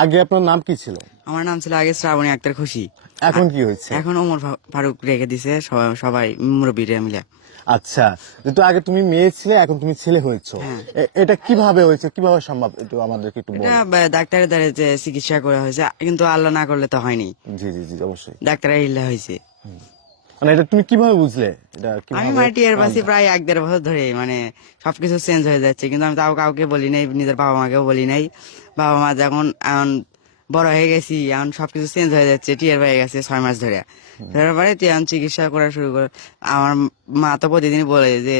আগে আপনার নাম কি ছিল? আমার নাম ছিল আগে শ্রাবণী আক্তার খুশি। এখন কি হয়েছে? এখন ওমর ফারুক রেখে দিছে সবাই মুরব্বীরা মিলে। আচ্ছা, যেহেতু আগে তুমি মেয়ে ছিলে, এখন তুমি ছেলে হয়েছো, হ্যাঁ। এটা কিভাবে হয়েছে, কিভাবে সম্ভব, একটু আমাদেরকে একটু এটা বলো। ডাক্তারের দ্বারা যে চিকিৎসা করা হয়েছে, কিন্তু আল্লাহ না করলে তো হয়নি, জি জি জি, অবশ্যই। ডাক্তারের ইল্লা হয়েছে। মানে এটা তুমি কিভাবে বুঝলে? এটা আমি কিভাবে? মানে টিয়ার পাশে প্রায় 1-1.5 বছর ধরে মানে সবকিছু চেঞ্জ হয়ে যাচ্ছে, কিন্তু আমি তাও কাউকে বলি নাই, নিজের বাবা মাকেও বলি নাই। বাবা মা যখন এখন বড় হয়ে গেছি, এখন সবকিছু চেঞ্জ হয়ে যাচ্ছে, টিয়ার হয়ে গেছে 6 মাস ধরে। তারপরে এখন চিকিৎসা করা শুরু করে। আমার মা তো প্রতিদিনই বলে যে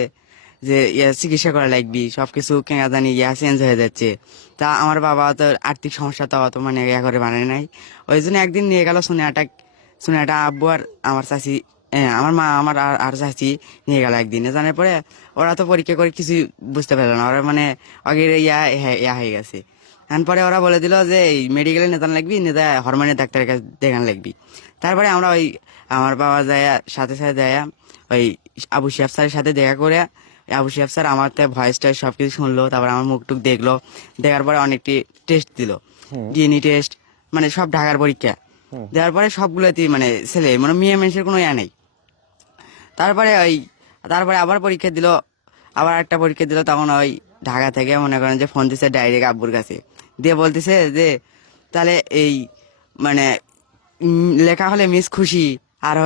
যে চিকিৎসা করা লাগবি, সবকিছু কেনা জানি চেঞ্জ হয়ে যাচ্ছে। তা আমার বাবা তো আর্থিক সমস্যা তো অত মানে করে বানায় নাই, ওই জন্য একদিন নিয়ে গেল সোনিয়াটা আব্বু আর আমার চাচি, আমার মা আমার আর চাচি নিয়ে গেল একদিন। জানার পরে ওরা তো পরীক্ষা করে কিছু বুঝতে পারলো না, ওরা মানে আগে ইয়া হয়ে গেছে। পরে ওরা বলে দিল যে এই মেডিকেলে নেতান লাগবি, নেতা হরমোনের ডাক্তারের কাছে দেখান লাগবি। তারপরে আমরা ওই আমার বাবা যায় সাথে সাথে যায় ওই আবু শিহাব স্যারের সাথে দেখা করে, আবু শিহাব স্যার আমার ভয়েস টয়েস সবকিছু শুনলো, তারপর আমার মুখ টুক দেখলো, দেখার পরে অনেকটি টেস্ট দিল, ডিএনএ টেস্ট, মানে সব ঢাকার পরীক্ষা দেওয়ার পরে সবগুলোতেই মানে ছেলে মানে মেয়ে মানুষের কোনো ইয়া নেই। তারপরে আবার পরীক্ষা দিল, আবার একটা পরীক্ষা দিল, তখন ওই ঢাকা থেকে মনে করেন যে ফোন দিচ্ছে ডাইরেক্ট আব্বুর কাছে, দিয়ে বলতেছে যে তাহলে এই মানে লেখা হলে মিস খুশি, আর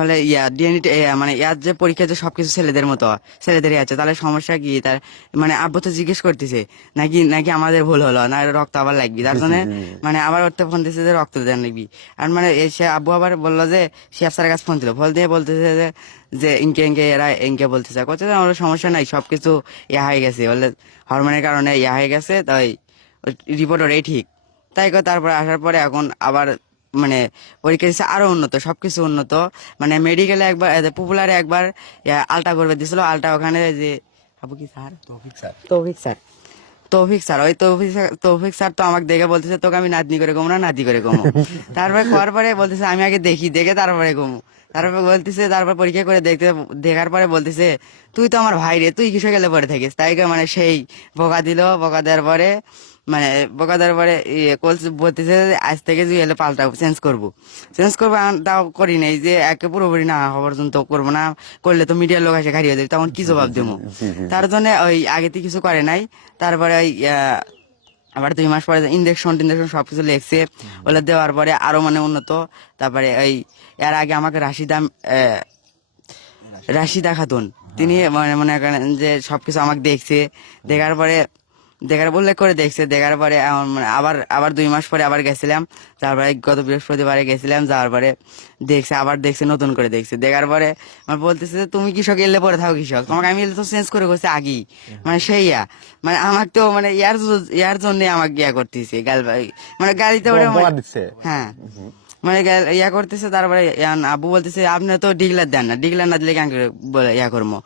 হলে ইয়া ডিএনএ মানে ইয়ার যে পরীক্ষা যে সবকিছু ছেলেদের মতো ছেলেদেরই আছে, তাহলে সমস্যা কি? তার মানে আব্বু তো জিজ্ঞেস করতেছে নাকি নাকি আমাদের ভুল হলো না, রক্ত আবার লাগবি, তার জন্য মানে আবার ওর তো ফোন দিচ্ছে যে রক্ত দেন লাগবি। আর মানে সে আব্বু আবার বললো যে শিয়াব স্যারের কাছে ফোন দিল, ফোন দিয়ে বলতেছে যে ইনকে ইনকে এরা ইনকে বলতেছে, করছে যে আমার সমস্যা নাই, সবকিছু ইয়া হয়ে গেছে, বললে হরমোনের কারণে ইয়া হয়ে গেছে, তাই রিপোর্ট ওরাই ঠিক। তাই তারপরে আসার পরে এখন আবার মানে পরীক্ষা দিচ্ছে আরো উন্নত, সবকিছু উন্নত। মানে মেডিকেলে একবার পপুলারে একবার আলটা করবে দিছিল, আলটা ওখানে যে আবু কি স্যার তৌফিক স্যার ওই তৌফিক স্যার তো আমাকে দেখে বলতেছে তোকে আমি নাতনি করে কমো না নাতি করে কমো। তারপরে করার পরে বলতেছে আমি আগে দেখে তারপরে কমো। তারপরে বলতেছে, তারপর পরীক্ষা করে দেখার পরে বলতেছে তুই তো আমার ভাই রে, তুই কিসে গেলে পরে থাকিস, তাই মানে সেই বকা দিল। বকা দেওয়ার পরে মানে বকা দেওয়ার পরে বলতেছে আজ থেকে তুই এলে পাল্টাবো, চেঞ্জ করবো। তাও করি নাই, যে একে পুরোপুরি না হওয়া পর্যন্ত করবো না, করলে তো মিডিয়ার লোক এসে খারিয়ে দেবে, তখন কি জবাব দেবো। তার জন্য ওই আগে থেকে কিছু করে নাই। তারপরে ওই আবার 2 মাস পরে ইঞ্জেকশন টিনজেকশন সবকিছু লেগছে, ওগুলো দেওয়ার পরে আরো মানে উন্নত। তারপরে ওই এর আগে আমাকে রাশিদা খাতুন, তিনি মানে মনে করেন যে সবকিছু আমাকে দেখছে, দেখার উল্লেখ করে দেখছে, দেখার পরে মানে আবার 2 মাস পরে আবার গেছিলাম। তারপরে গত বৃহস্পতিবারে গেছিলাম, যাওয়ার পরে দেখছে নতুন করে দেখছে, দেখার পরে আমার বলতেছে যে তুমি কৃষক এলে পরে থাকো কৃষক, তোমাকে আমি এলে তো চেঞ্জ করে গেছি আগেই, মানে সেই মানে আমাকে তো মানে ইয়ার জন্য আমাকে করতেছে মানে গাড়িতে ওরে হ্যাঁ মানে করতেছে। তারপরে আব্বু বলতেছে আপনি তো ডিগলার দেন না, ডিগলার না দিলে কেন বলে করবো।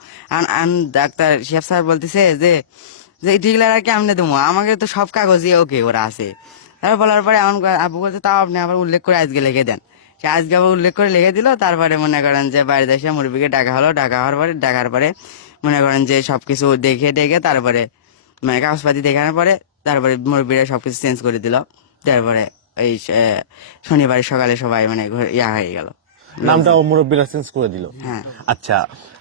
ডাক্তার শেফ স্যার বলতেছে যে ডিগলার আর কেমনে দেবো, আমাকে তো সব কাগজই ওকে ওরা আছে। তারপর বলার পরে এমন আব্বু বলছে তাও আপনি আবার উল্লেখ করে আজকে লিখে দেন। সে আজকে আবার উল্লেখ করে লিখে দিল। তারপরে মনে করেন যে বাড়িতে এসে মুরব্বীকে ডাকা হলো, ডাকার পরে মনে করেন যে সবকিছু দেখে তারপরে মানে কাগজপাতি দেখানোর পরে তারপরে মুরব্বীরা সবকিছু চেঞ্জ করে দিল। তারপরে এই শনিবার সকালে সবাই মানে হয়ে গেল, নামটা মুরব্বীরা চেঞ্জ করে দিল। হ্যাঁ। আচ্ছা,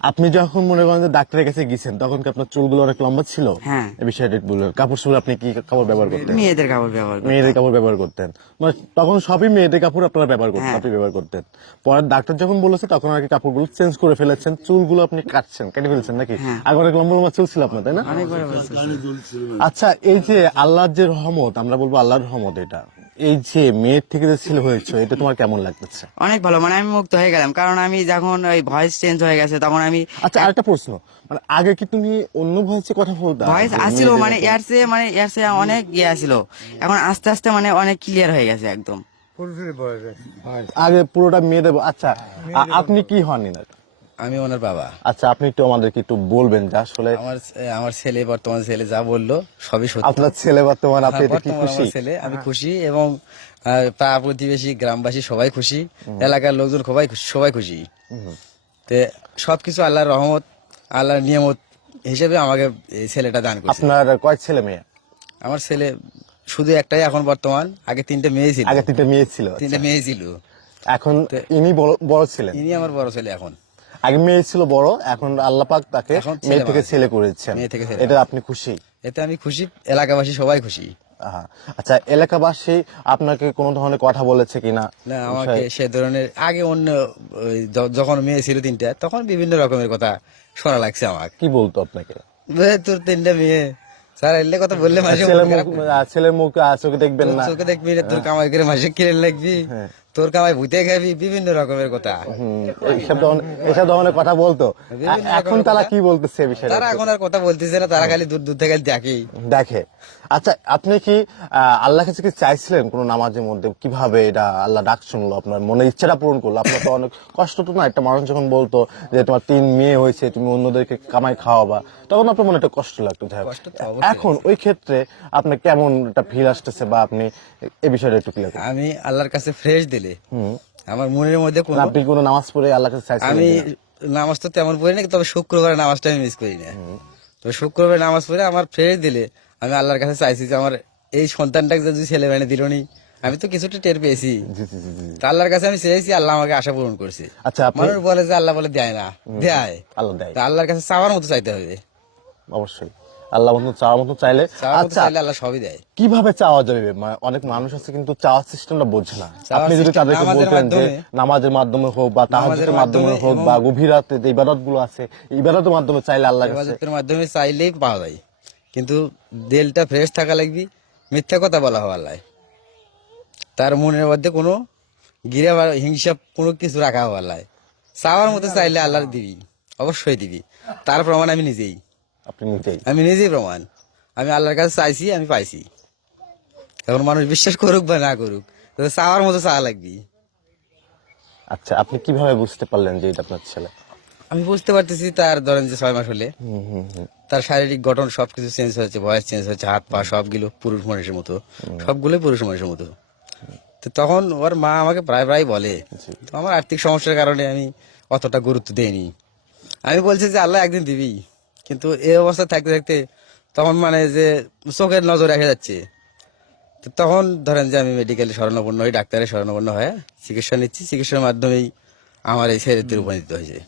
আপনি যখন মনে করেন যে ডাক্তারের কাছে গেছেন, তখন কি আপনার চুলগুলো অনেক লম্বা ছিল? হ্যাঁ। এই বিষয়টা একটু বলুন। কাপড় চোপড় আপনি কি কাপড় ব্যবহার করতেন? মেয়েদের কাপড় ব্যবহার করতাম। মেয়েদের কাপড় ব্যবহার করতেন, মানে তখন সবই মেয়েদের কাপড় আপনারা ব্যবহার করতেন, হ্যাঁ। আপনি ব্যবহার করতেন। পরে ডাক্তার যখন বলেছে তখন আর কি কাপড়গুলো চেঞ্জ করে ফেলেছেন, চুলগুলো আপনি কেটে ফেলেছেন নাকি? হ্যাঁ। আগে অনেক লম্বা লম্বা চুল ছিল আপনার, তাই না? অনেক বড় বড় আচ্ছা, এই যে আল্লাহর যে রহমত, আমরা বলবো আল্লাহর রহমত, এটা এই যে মেয়ের থেকে যে ছেলে হয়েছে, এটা তোমার কেমন লাগতেছে? অনেক ভালো, মানে আমি মুক্ত হয়ে গেলাম, কারণ আমি যখন ওই ভয়েস চেঞ্জ হয়ে গেছে তখন আমি আচ্ছা, আরেকটা প্রশ্ন, মানে আগে কি তুমি অন্য ভয়েসে কথা বলতে? ভয়েস আসছিল মানে এর চেয়ে অনেক আসছিল, এখন আস্তে আস্তে মানে অনেক ক্লিয়ার হয়ে গেছে একদম। আগে পুরোটা মেয়েদের। আচ্ছা, আপনি কি হন এনার? আমি ওনার বাবা। আচ্ছা, আপনি একটু আমাদেরকে একটু বলবেন যে আসলে আমার ছেলে, বর্তমান ছেলে যা বললো সবই সত্য। আপনার ছেলে বর্তমান, আপনি এটা কি বর্তমান খুশি? আমার ছেলে, আমি খুশি, এবং পাড়া প্রতিবেশী গ্রামবাসী সবাই খুশি, এলাকার লোকজন সবাই খুশি। তে সবকিছু আল্লাহর রহমত, আল্লাহর নিয়ামত হিসেবে আমাকে এই ছেলেটা দান করছে। আপনার কয় ছেলে মেয়ে? আমার ছেলে শুধু একটাই এখন বর্তমান, আগে 3টে মেয়ে ছিল, আগে 3টে মেয়ে ছিল, 3টে মেয়ে ছিল। এখন ইনি বড় ছিলেন। ইনি আমার বড় ছেলে এখন। আগে মেয়ে ছিল বড়, এখন আল্লাহ পাক তাকে এখন ছেলে মেয়ে থেকে বানাইছে। ছেলে করেছেন। মেয়ে থেকে ছেলে এটা আপনি খুশি? এতে আমি খুশি, এলাকাবাসী সবাই খুশি। আহা। আচ্ছা, এলাকাবাসী আপনাকে কোনো ধরনের কথা বলেছে কিনা? না, আমাকে সে ধরনের আগে অন্য ওই যখন মেয়ে ছিল 3টা, তখন বিভিন্ন রকমের কথা শোনা লাগছে আমাকে। কি বলতো আপনাকে? তোর 3টা মেয়ে, স্যার এলে কথা বললে মাসে ছেলের মুখ চোখে দেখবেন না, চোখে দেখবি না, তোর কামাই করে মাসে কিনে লাগবি, তোর কামাই ভুতে খাবি, বিভিন্ন রকমের কথা। এইসব ধরনের কথা বলতো। এখন তারা কি বলতেছে এই বিষয়ে? তারা এখন আর কথা বলতেছে না, তারা খালি দূর দূর থেকে দেখি দেখে। আচ্ছা, আপনি কি আল্লাহ কাছে কি চাইছিলেন কোন নামাজের মধ্যে কিভাবে এটা আল্লাহ ডাক শুনলো, আপনার মনের ইচ্ছাটা পূরণ করলো? আপনার তো অনেক কষ্ট তো না, একটা মানুষ যখন বলতো যে তোমার 3 মেয়ে হয়েছে, তুমি অন্যদেরকে কামাই খাওয়াবা, তখন আপনার মনে একটা কষ্ট লাগতো। যাই হোক, কষ্ট তো অবশ্যই এখন ওই ক্ষেত্রে আপনার কেমন একটা ফিল আসতেছে, বা আপনি এই বিষয়টা একটু ক্লিয়ার করুন। আমি আল্লাহর কাছে ফ্রেশ দিলে আমার মনের মধ্যে কোনো, আপনি কোনো নামাজ পড়ে আল্লাহ কাছে চাইছিলেন আমি কিনা? নামাজ তো তেমন পড়ি না, তবে শুক্রবারের নামাজটা আমি মিস করি না। তবে শুক্রবারের নামাজ পড়ে আমার ফ্রেশ দিলে আমি আল্লাহর কাছে চাইছি যে আমার এই সন্তানটাকে যদি ছেলে মেনে দিল নি, আমি তো কিছুটা টের পেয়েছি। জি জি জি জি। তা আল্লাহর কাছে আমি চেয়েছি, আল্লাহ আমাকে আশা পূরণ করছে। আচ্ছা, আপনি মানুষ বলে যে আল্লাহ বলে দেয় না, দেয়। আল্লাহ দেয় তা আল্লাহর কাছে চাওয়ার মতো চাইতে হবে, অবশ্যই। আল্লাহ মতো চাওয়ার মতো চাইলে, চাওয়ার মতো আচ্ছা চাইলে আল্লাহ সবই দেয়। কিভাবে চাওয়া যাবে? অনেক মানুষ আছে কিন্তু চাওয়ার সিস্টেমটা বোঝে না। চাওয়ার আপনি যদি system তাদেরকে নামাজের বলতেন যে মাধ্যমে, নামাজের মাধ্যমে হোক বা তাহাজ্জুদের মাধ্যমে মাধ্যমে হোক এবং বা গভীর রাতে যে ইবাদত গুলো আছে, এই ইবাদতের মাধ্যমে চাইলে আল্লাহর কাছে, ইবাদতের মাধ্যমে চাইলেই পাওয়া যায়, কিন্তু দিলটা ফ্রেশ থাকা লাগবে। মিথ্যা কথা বলা হওয়ার লাই, তার মনের মধ্যে কোনো গিরা বা হিংসা কোনো কিছু রাখা হওয়ার লাই। চাওয়ার মতো চাইলে আল্লাহ দিবি, অবশ্যই দিবি। তার প্রমাণ আমি নিজেই, আপনি নিজেই। আমি নিজেই প্রমাণ। আমি আল্লাহর কাছে চাইছি, আমি পাইছি। এখন মানুষ বিশ্বাস করুক বা না করুক, তবে চাওয়ার মতো চাওয়া লাগবে। আচ্ছা, আপনি কিভাবে বুঝতে পারলেন যে এটা আপনার ছেলে? আমি বুঝতে পারতেছি, তার ধরেন যে 6 মাস হলে তার শারীরিক গঠন সবকিছু চেঞ্জ হয়েছে, ভয়েস চেঞ্জ হয়েছে, হাত পা সবগুলো পুরুষ মানুষের মতো, সবগুলোই পুরুষ মানুষের মতো। তো তখন ওর মা আমাকে প্রায় প্রায় বলে, তো আমার আর্থিক সমস্যার কারণে আমি অতটা গুরুত্ব দেইনি। আমি বলছি যে আল্লাহ একদিন দিবি, কিন্তু এই অবস্থা থাকতে থাকতে তখন মানে যে চোখের নজর রেখে যাচ্ছে। তো তখন ধরেন যে আমি মেডিকেলে শরণাপন্ন হই, ডাক্তারের শরণাপন্ন হয়ে চিকিৎসা নিচ্ছি, চিকিৎসার মাধ্যমেই আমার এই ছেলেদের উপনীত হয়েছে।